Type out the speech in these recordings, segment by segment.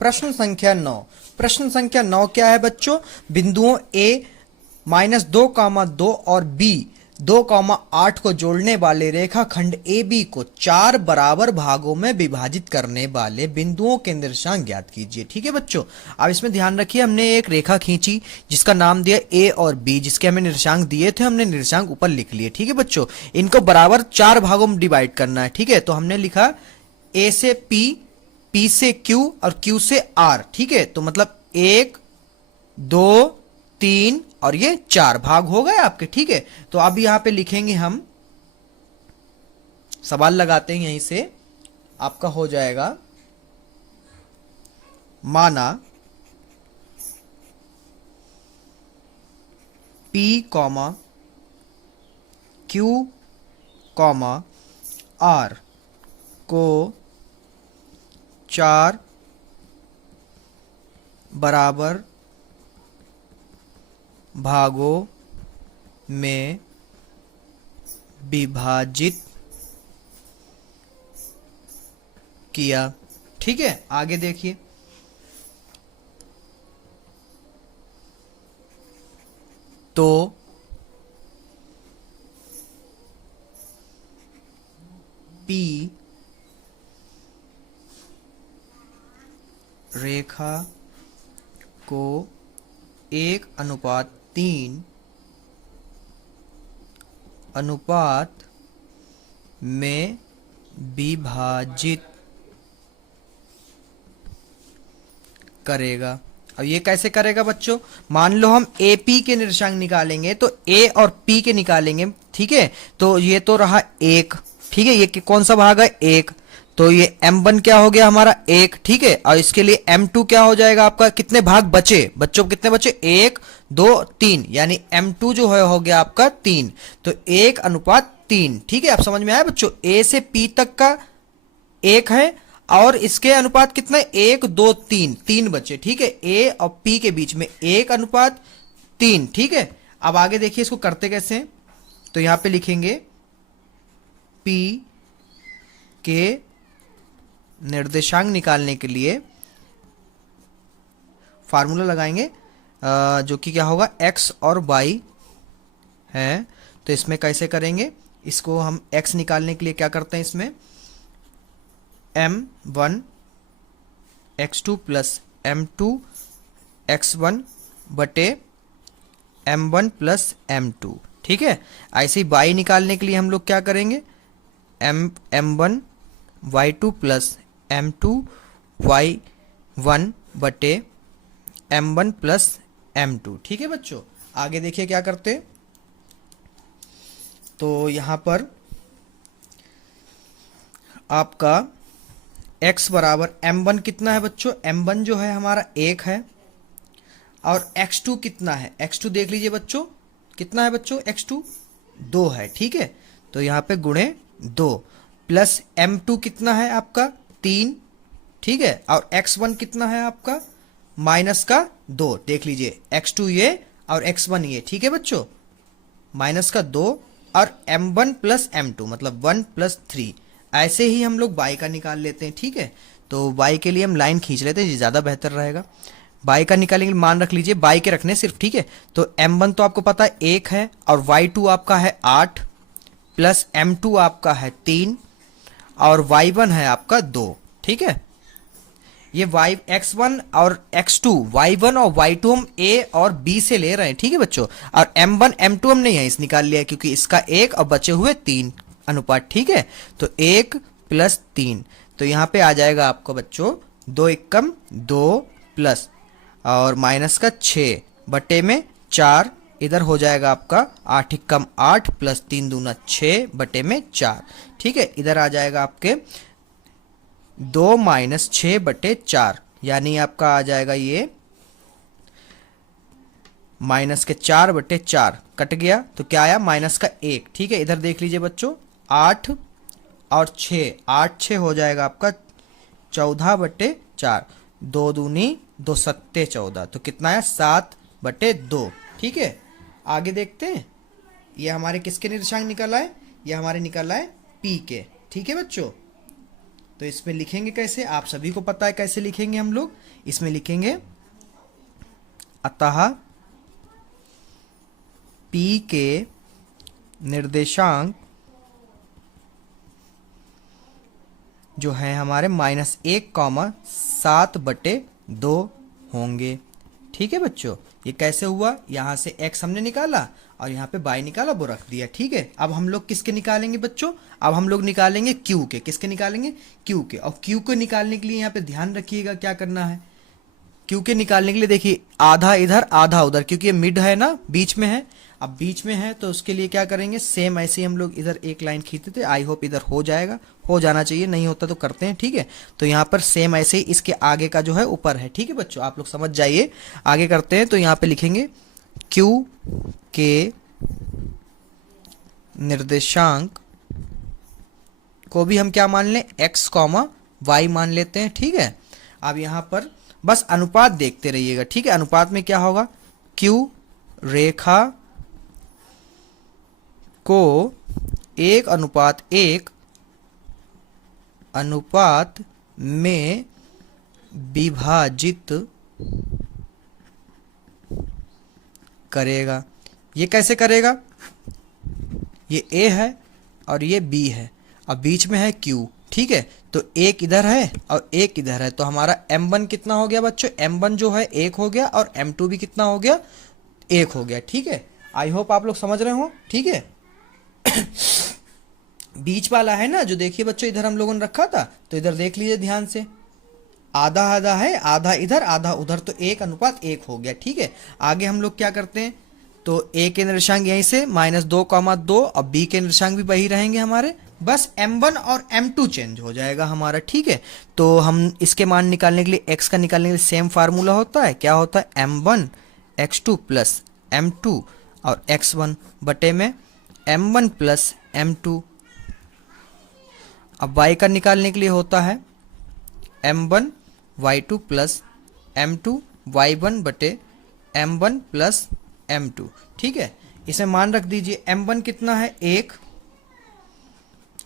प्रश्न संख्या 9। प्रश्न संख्या 9 क्या है बच्चों? बिंदुओं ए -2, 2 और बी 2, 8 को जोड़ने वाले रेखाखंड ए बी को 4 बराबर भागों में विभाजित करने वाले बिंदुओं के निर्देशांक ज्ञात कीजिए। ठीक है बच्चों, अब इसमें ध्यान रखिए, हमने एक रेखा खींची जिसका नाम दिया ए और बी, जिसके हमें निर्देशांक दिए थे, हमने निर्देशांक ऊपर लिख लिए। ठीक है बच्चों, इनको बराबर 4 भागों में डिवाइड करना है। ठीक है, तो हमने लिखा ए से पी, पी से क्यू और क्यू से आर। ठीक है, तो मतलब 1, 2, 3 और ये 4 भाग हो गए आपके। ठीक है, तो अब यहां पे लिखेंगे हम, सवाल लगाते हैं यहीं से, आपका हो जाएगा माना P, Q, R को 4 बराबर भागों में विभाजित किया। ठीक है, आगे देखिए, तो P रेखा को 1:3 अनुपात में विभाजित करेगा। अब ये कैसे करेगा बच्चों? मान लो हम ए पी के निर्देशांक निकालेंगे, तो ए और पी के निकालेंगे। ठीक है, तो ये तो रहा 1। ठीक है, ये कौन सा भाग है? 1। तो ये m1 क्या हो गया हमारा? 1। ठीक है, और इसके लिए m2 क्या हो जाएगा आपका? कितने भाग बचे बच्चों? कितने बचे? 1, 2, 3, यानी m2 जो है हो गया आपका 3। तो 1:3। ठीक है, आप समझ में आया बच्चों? a से p तक का 1 है और इसके अनुपात कितना है? 1, 2, 3, 3 बचे। ठीक है, a और p के बीच में 1:3। ठीक है, अब आगे देखिए इसको करते कैसे हैं। तो यहां पे लिखेंगे p के निर्देशांक निकालने के लिए फार्मूला लगाएंगे, जो कि क्या होगा? x और y है। तो इसमें कैसे करेंगे? इसको हम x निकालने के लिए क्या करते हैं, इसमें m1 x2 plus m2 x1 बटे m1 प्लस m2। ठीक है, ऐसे ही y निकालने के लिए हम लोग क्या करेंगे? m1 y2 plus m2 y1 बटे m1 प्लस m2। ठीक है बच्चों, आगे देखिए क्या करते हैं। तो यहां पर आपका x बराबर m1 कितना है बच्चों? m1 जो है हमारा 1 है, और x2 कितना है? x2 देख लीजिए बच्चों, कितना है बच्चों? x2 2 है। ठीक है, तो यहाँ पे गुणे 2 प्लस m2 कितना है आपका? 3। ठीक है, और x1 कितना है आपका? माइनस का 2। देख लीजिए, x2 ये और x1 ये। ठीक है बच्चों, माइनस का 2 और m1 प्लस m2 मतलब 1 प्लस 3। ऐसे ही हम लोग y का निकाल लेते हैं। ठीक है, तो y के लिए हम लाइन खींच लेते हैं, ये ज़्यादा बेहतर रहेगा। y का निकालेंगे, मान रख लीजिए y के रखने सिर्फ। ठीक है, तो m1 तो आपको पता है 1 है, और y2 आपका है 8 प्लस m2 आपका है 3 और y1 है आपका 2। ठीक है, ये x1 और x2, y1 और y2 हम a और b से ले रहे हैं। ठीक है बच्चों, और m1 m2 हमने यहीं से निकाल लिया क्योंकि इसका 1 और बचे हुए 3 अनुपात। ठीक है, तो 1 प्लस 3, तो यहाँ पे आ जाएगा आपको बच्चों 2 एकम 2 प्लस और माइनस का 6 बटे में 4, इधर हो जाएगा आपका 8 एकम 8 प्लस 3 दूना 6 बटे में 4। ठीक है, इधर आ जाएगा आपके 2 माइनस 6 बटे 4, यानी आपका आ जाएगा ये माइनस के 4 बटे 4 कट गया, तो क्या आया? माइनस का 1। ठीक है, इधर देख लीजिए बच्चों, 8 और 6, 8 6 हो जाएगा आपका 14 बटे 4, 2 दूनी 2 सत्ते 14, तो कितना है? 7 बटे 2। ठीक है, आगे देखते हैं, ये हमारे किसके निर्देशांक निकल आए? ये हमारे निकल आए पी के। ठीक है बच्चों, तो इसमें लिखेंगे कैसे, आप सभी को पता है कैसे लिखेंगे हम लोग। इसमें लिखेंगे अतः P के निर्देशांक जो है हमारे -1,7/2 होंगे। ठीक है बच्चों, ये कैसे हुआ, यहाँ से x हमने निकाला और यहाँ पे y निकाला, वो रख दिया। ठीक है, अब हम लोग किसके निकालेंगे बच्चों, अब हम लोग निकालेंगे q के। किसके निकालेंगे, q के। और q को निकालने के लिए यहाँ पे ध्यान रखिएगा क्या करना है। q के निकालने के लिए देखिए आधा इधर आधा उधर, क्योंकि ये मिड है ना, बीच में है। अब बीच में है तो उसके लिए क्या करेंगे, सेम ऐसे ही हम लोग इधर एक लाइन खींचते थे। आई होप इधर हो जाएगा, हो जाना चाहिए, नहीं होता तो करते हैं। ठीक है, तो यहाँ पर सेम ऐसे ही इसके आगे का जो है ऊपर है। ठीक है बच्चों, आप लोग समझ जाइए। आगे करते हैं, तो यहाँ पे लिखेंगे Q के निर्देशांक को भी हम क्या मान लें, x, y मान लेते हैं। ठीक है, अब यहाँ पर बस अनुपात देखते रहिएगा। ठीक है, अनुपात में क्या होगा, Q रेखा को 1:1 अनुपात में विभाजित करेगा। ये कैसे करेगा, ये A है और ये B है, अब बीच में है Q। ठीक है, तो एक इधर है और एक इधर है, तो हमारा M1 कितना हो गया बच्चों, M1 जो है 1 हो गया और M2 भी कितना हो गया, 1 हो गया। ठीक है, आई होप आप लोग समझ रहे हो। ठीक है, बीच वाला है ना जो, देखिए बच्चों इधर हम लोगों ने रखा था, तो इधर देख लीजिए ध्यान से, आधा आधा है, आधा इधर आधा उधर, तो 1:1 हो गया। ठीक है, आगे हम लोग क्या करते हैं, तो A के निर्देशांक यहीं से -2,2, अब B के निर्देशांक भी वही रहेंगे हमारे, बस M1 और M2 चेंज हो जाएगा हमारा। ठीक है, तो हम इसके मान निकालने के लिए, x का निकालने के लिए सेम फार्मूला होता है, क्या होता है, M1 x2 प्लस M2 और x1 बटे में M1 प्लस M2। अब y का निकालने के लिए होता है M1 y2 plus M2 y1 बटे M1 प्लस M2। ठीक है, इसे मान रख दीजिए, M1 कितना है, 1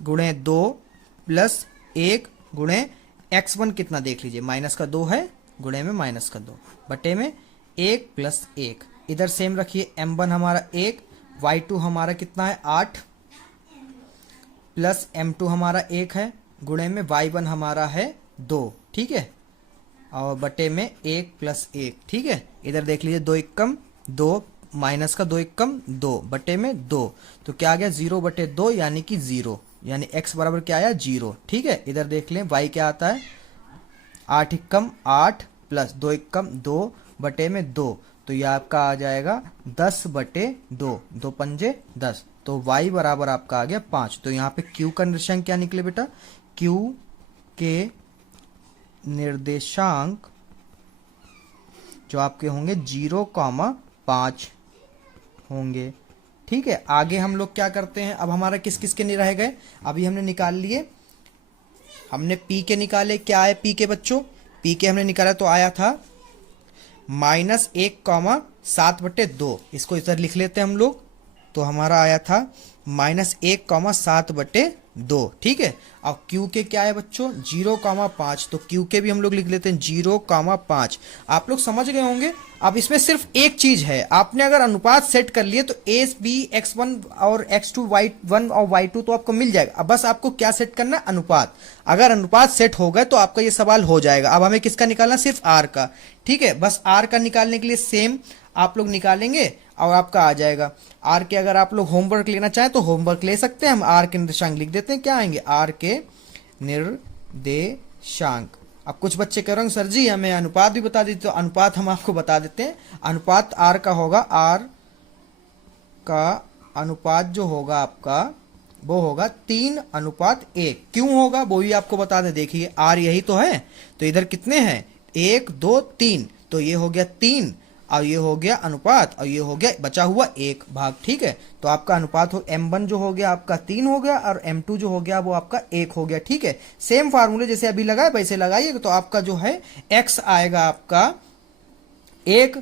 गुणे 2 प्लस 1 गुणे x1 कितना देख लीजिए, -2 है, गुणे में -2 बटे में 1 प्लस 1, इधर सेम रखिए, M1 हमारा 1, y2 हमारा कितना है 8 प्लस M2 हमारा 1 है, गुणे में y1 हमारा है 2। ठीक है, और बटे में 1 प्लस 1। ठीक है, इधर देख लीजिए 2 एकम 2, -2 एकम 2 बटे में 2, तो क्या आ गया 0/2 यानी कि 0, यानी x बराबर क्या आया 0। ठीक है, इधर देख लें y क्या आता है, 8 एकम 8 प्लस 2 एकम 2 बटे में 2, तो यह आपका आ जाएगा 10/2, 2 पंजे 10, तो y बराबर आपका आ गया 5। तो यहाँ पे q का निर्देशांक क्या निकले बेटा, q के निर्देशांक जो आपके होंगे 0,5 होंगे। ठीक है, आगे हम लोग क्या करते हैं, अब हमारा किस किस के नहीं रह गए, अभी हमने निकाल लिए, हमने P के निकाले, क्या है P के बच्चों, P के हमने निकाला तो आया था -1,7/2, इसको इधर लिख लेते हैं हम लोग, तो हमारा आया था -1,7/2। ठीक है, अब Q के क्या है बच्चों 0,5, तो Q के भी हम लोग लिख लेते हैं 0,5। आप लोग समझ गए होंगे। अब इसमें सिर्फ एक चीज है, आपने अगर अनुपात सेट कर लिए तो A, B, x1 और x2 y1 और y2 तो आपको मिल जाएगा। अब बस आपको क्या सेट करना है, अनुपात। अगर अनुपात सेट हो गए तो आपका ये सवाल हो जाएगा। अब हमें किसका निकालना, सिर्फ R का। ठीक है, बस R का निकालने के लिए सेम आप लोग निकालेंगे और आपका आ जाएगा। आर के अगर आप लोग होमवर्क लेना चाहें तो होमवर्क ले सकते हैं, हम आर के निर्देशांक लिख देते हैं, क्या आएंगे आर के निर्देशांक। अब कुछ बच्चे कह रहे हैं सर जी हमें अनुपात भी बता दीजिए, तो अनुपात हम आपको बता देते हैं। अनुपात आर का होगा, आर का अनुपात जो होगा आपका वो होगा 3:1। क्यों होगा वो भी आपको बता दें, देखिए आर यही तो है, तो इधर कितने हैं 1 2 3, तो ये हो गया 3 और ये हो गया अनुपात और ये हो गया बचा हुआ 1 भाग। ठीक है, तो आपका अनुपात हो M1 जो हो गया आपका 3 हो गया और M2 जो हो गया वो आपका 1 हो गया। ठीक है, सेम फार्मूले जैसे अभी लगाए वैसे लगाइए, तो आपका जो है x आएगा आपका 1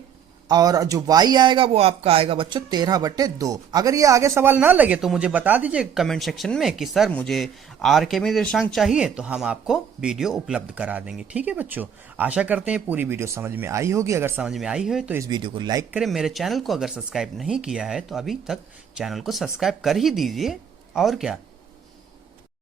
और जो y आएगा वो आपका आएगा बच्चों 13/2। अगर ये आगे सवाल ना लगे तो मुझे बता दीजिए कमेंट सेक्शन में कि सर मुझे r के निर्देशांक चाहिए, तो हम आपको वीडियो उपलब्ध करा देंगे। ठीक है बच्चों, आशा करते हैं पूरी वीडियो समझ में आई होगी। अगर समझ में आई हो तो इस वीडियो को लाइक करें। मेरे चैनल को अगर सब्सक्राइब नहीं किया है तो अभी तक चैनल को सब्सक्राइब कर ही दीजिए। और क्या।